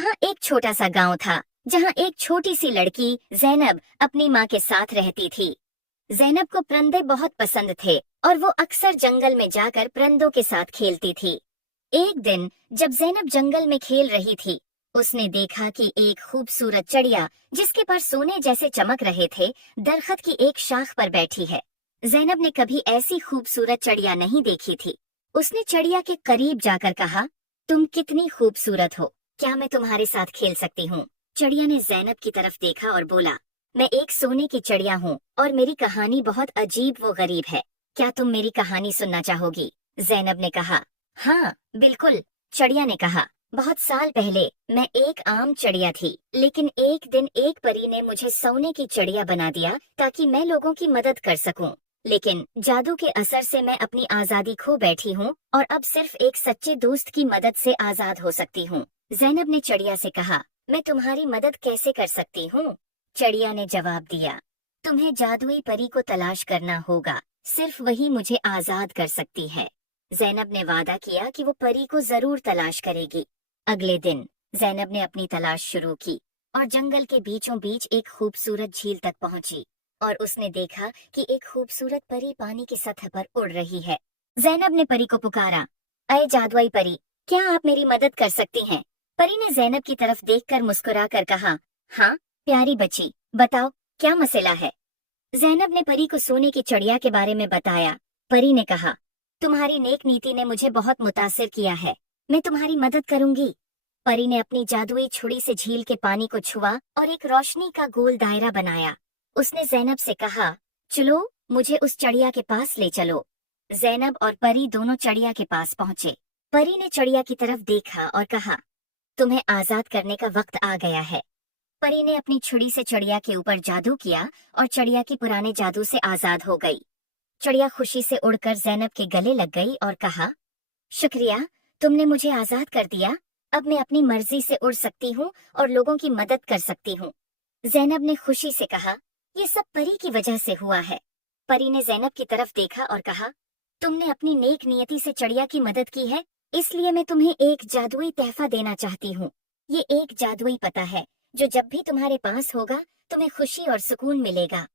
वहाँ एक छोटा सा गांव था जहाँ एक छोटी सी लड़की ज़ैनब अपनी माँ के साथ रहती थी। ज़ैनब को परिंदे बहुत पसंद थे और वो अक्सर जंगल में जाकर परिंदों के साथ खेलती थी। एक दिन जब ज़ैनब जंगल में खेल रही थी, उसने देखा कि एक खूबसूरत चिड़िया जिसके पर सोने जैसे चमक रहे थे, दरख्त की एक शाख पर बैठी है। ज़ैनब ने कभी ऐसी खूबसूरत चिड़िया नहीं देखी थी। उसने चिड़िया के करीब जाकर कहा, तुम कितनी खूबसूरत हो, क्या मैं तुम्हारे साथ खेल सकती हूँ? चिड़िया ने ज़ैनब की तरफ देखा और बोला, मैं एक सोने की चिड़िया हूँ और मेरी कहानी बहुत अजीब व गरीब है। क्या तुम मेरी कहानी सुनना चाहोगी? ज़ैनब ने कहा। हाँ बिल्कुल, चिड़िया ने कहा। बहुत साल पहले मैं एक आम चिड़िया थी, लेकिन एक दिन एक परी ने मुझे सोने की चिड़िया बना दिया ताकि मैं लोगों की मदद कर सकूं। लेकिन जादू के असर से मैं अपनी आजादी खो बैठी हूँ और अब सिर्फ एक सच्चे दोस्त की मदद से आजाद हो सकती हूँ। ज़ैनब ने चिड़िया से कहा, मैं तुम्हारी मदद कैसे कर सकती हूँ? चिड़िया ने जवाब दिया, तुम्हें जादुई परी को तलाश करना होगा, सिर्फ वही मुझे आजाद कर सकती है। ज़ैनब ने वादा किया कि वो परी को जरूर तलाश करेगी। अगले दिन ज़ैनब ने अपनी तलाश शुरू की और जंगल के बीचों बीच एक खूबसूरत झील तक पहुंची और उसने देखा कि एक खूबसूरत परी पानी की सतह पर उड़ रही है। ज़ैनब ने परी को पुकारा, अये जादुई परी, क्या आप मेरी मदद कर सकती हैं? परी ने ज़ैनब की तरफ देखकर मुस्कुरा कर कहा, हाँ प्यारी बच्ची, बताओ क्या मसला है? ज़ैनब ने परी को सोने की चिड़िया के बारे में बताया। परी ने कहा, तुम्हारी नेक नीति ने मुझे बहुत मुतासिर किया है, मैं तुम्हारी मदद करूंगी। परी ने अपनी जादुई छुरी से झील के पानी को छुआ और एक रोशनी का गोल दायरा बनाया। उसने ज़ैनब से कहा, चलो मुझे उस चिड़िया के पास ले चलो। ज़ैनब और परी दोनों चिड़िया के पास पहुंचे। परी ने चिड़िया की तरफ देखा और कहा, तुम्हें आजाद करने का वक्त आ गया है। परी ने अपनी छुरी से चिड़िया के ऊपर जादू किया और चिड़िया की पुराने जादू से आजाद हो गई। चिड़िया खुशी से उड़कर ज़ैनब के गले लग गई और कहा, शुक्रिया, तुमने मुझे आजाद कर दिया। अब मैं अपनी मर्जी से उड़ सकती हूँ और लोगों की मदद कर सकती हूँ। ज़ैनब ने खुशी से कहा, ये सब परी की वजह से हुआ है। परी ने ज़ैनब की तरफ देखा और कहा, तुमने अपनी नेक नियति से चिड़िया की मदद की है, इसलिए मैं तुम्हें एक जादुई तोहफा देना चाहती हूँ। ये एक जादुई पता है जो जब भी तुम्हारे पास होगा तुम्हें खुशी और सुकून मिलेगा।